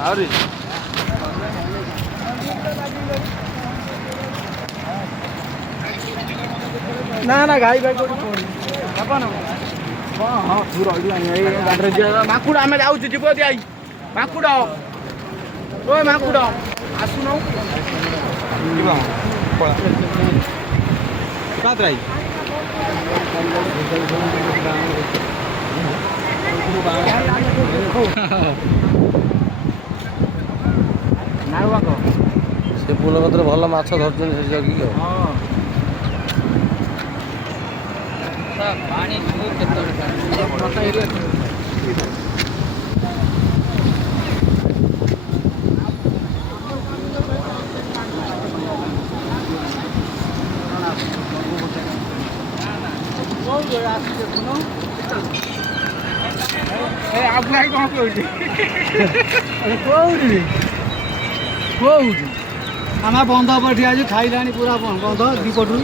ଆହୁରି ନା ନା ଗାଈ ଭାଇ କୋଉଠି ଆପଣ ହଁ ତୁ ରହିଲାଣି ଏଇ ଗାଡ଼ିରେ ଯିବା ମାକୁଡ଼ ଆମେ ଯାଉଛୁ ଯିବ ଦିଆଇ ମାକୁଡ଼ ଓଏ ମାକୁଡ଼ ଆସୁନ ଯିବା ପଳା କାତ୍ରାଇ ସେ ପୁଲ କତିରେ ଭଲ ମାଛ ଧରୁଛନ୍ତି ସେ ଜଗିକି ଆଉ ପାଣି କେତେବେଳେ আপনার কম কৌটি কৌটি কৌটি আমার বন্ধ পর ঠিয়া আছে খাইলানি পুরা বন্ধ দুপটু